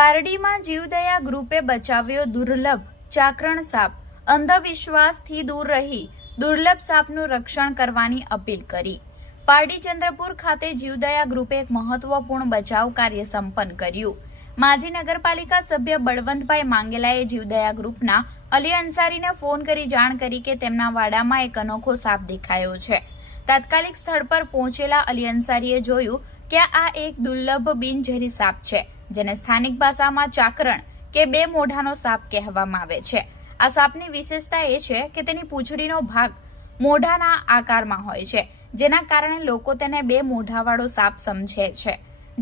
પારડીમાં જીવદયા ગ્રુપે બચાવ્યો દુર્લભ ચાકરણ સાપ। અંધવિશ્વાસથી દૂર રહી દુર્લભ સાપનું રક્ષણ કરવાની અપીલ કરી। પારડી ચંદ્રપુર ખાતે જીવદયા ગ્રુપે એક મહત્વપૂર્ણ બચાવ કાર્ય સંપન્ન કર્યું। માજી નગરપાલિકા સભ્ય બળવંતભાઈ માંગેલાએ જીવદયા ગ્રુપના અલી અંસારીને ફોન કરી જાણ કરી કે તેમના વાડામાં એક અનોખો સાપ દેખાયો છે। તાત્કાલિક સ્થળ પર પહોંચેલા અલી અંસારીએ જોયું કે આ એક દુર્લભ બિનઝેરી સાપ છે, જેને સ્થાનિક ભાષામાં ચાકરણ કે બે મોઢાનો સાપ કહેવામાં આવે છે। આ સાપની વિશેષતા એ છે કે તેની પૂંછડીનો ભાગ મોઢાના આકારમાં હોય છે, જેના કારણે લોકો તેને બે મોઢાવાળો સાપ સમજે છે।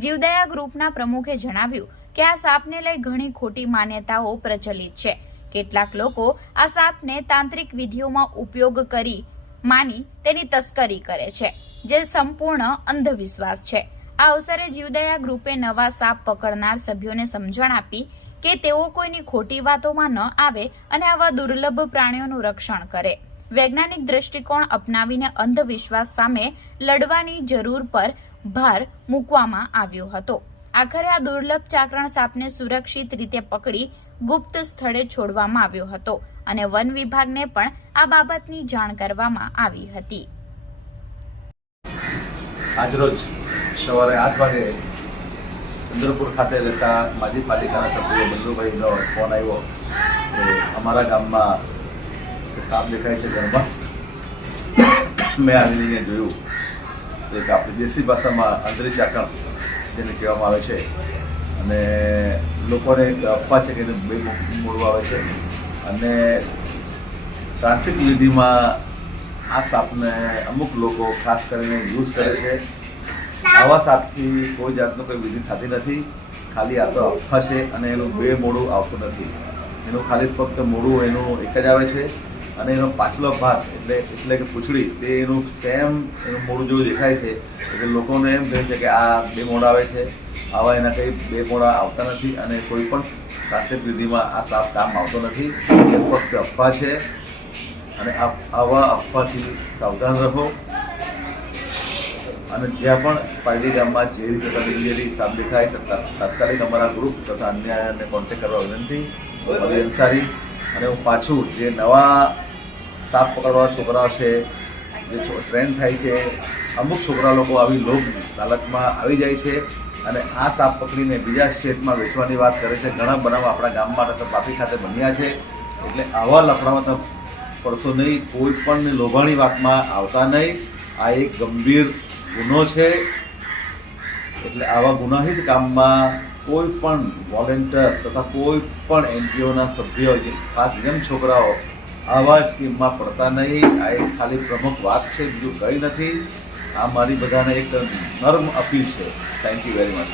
જીવદયા ગ્રુપના પ્રમુખે જણાવ્યું કે આ સાપને લઈ ઘણી ખોટી માન્યતાઓ પ્રચલિત છે। કેટલાક લોકો આ સાપને તાંત્રિક વિધિઓમાં ઉપયોગ કરી માની તેની તસ્કરી કરે છે, જે સંપૂર્ણ અંધવિશ્વાસ છે। આ અવસરે જીવદયા ગ્રુપે નવા સાપ પકડનાર સભ્યોને સમજણ આપી કે તેઓ કોઈની ખોટી વાતોમાં ન આવે અને આવા દુર્લભ પ્રાણીઓનું રક્ષણ કરે। વૈજ્ઞાનિક દ્રષ્ટિકોણ અપનાવીને અંધવિશ્વાસ સામે લડવાની જરૂર પર ભાર મૂકવામાં આવ્યો હતો। આખરે આ દુર્લભ ચાકરણ સાપને સુરક્ષિત રીતે પકડી ગુપ્ત સ્થળે છોડવામાં આવ્યો હતો અને વન વિભાગને પણ આ બાબતની જાણ કરવામાં આવી હતી। આજરોજ સવારે 8 વાગે ચંદ્રપુર ખાતે રહેતા માજી પાલિકાના સભ્ય બંધુભાઈનો ફોન આવ્યો કે અમારા ગામમાં સાપ દેખાય છે ઘરમાં। મેં આવીને જોયું તો એક આપણી દેશી ભાષામાં અંધરી ચાકણ જેને કહેવામાં આવે છે, અને લોકોને એક અફવા છે કે એને બે મોઢું આવે છે, અને તાંત્રિક વિધિમાં આ સાપને અમુક લોકો ખાસ કરીને યુઝ કરે છે। આવા સાપથી કોઈ જાતનો કોઈ વિધિ થતી નથી, ખાલી આ તો અફવા છે અને એનું બે મોઢું આવતું નથી। એનું ખાલી ફક્ત મોઢું એનું એક જ આવે છે, અને એનો પાછલો ભાગ એટલે કે પૂંછડી તે એનું સેમ એનું મોઢું જેવું દેખાય છે। એટલે લોકોને એમ કહે છે કે આ બે મોઢા આવે છે, આવા એના કંઈ બે મોઢા આવતા નથી, અને કોઈ પણ તાંત્રિક વિધિમાં આ સાપ કામ આવતો નથી, એ ફક્ત અફવા છે। અને આવા અફવાથી સાવધાન રહો, અને જ્યાં પણ પારડી ગામમાં જે રીતે બિનઝેરી સાપ દેખાય તો તાત્કાલિક અમારા ગ્રુપ તથા અન્યને કોન્ટેક્ટ કરવા વિનંતી। અલી અંસારી અને હું પાછું જે નવા સાપ પકડવા છોકરાઓ છે, જે ટ્રેન થાય છે, અમુક છોકરા લોકો આવી લોક હાલતમાં આવી જાય છે અને આ સાપ પકડીને બીજા સ્ટેટમાં વેચવાની વાત કરે છે। ઘણા બનાવ આપણા ગામમાં તથા પાપી ખાતે બન્યા છે। એટલે આવા લફડામાં તમે પડશો નહીં, કોઈ પણ લોભાણી વાતમાં આવતા નહીં। આ એક ગંભીર ગુનો છે, એટલે આવા ગુનાહિત કામમાં કોઈ પણ વોલેન્ટિયર તથા કોઈ પણ એનજીઓના સભ્યો, ખાસ યંગ છોકરાઓ આવા સ્કીમમાં પડતા નહીં। આ એક ખાલી પ્રમુખ વાત છે, બીજું કંઈ નથી। આ મારી બધાને એક નર્મ અપીલ છે। Thank you very much.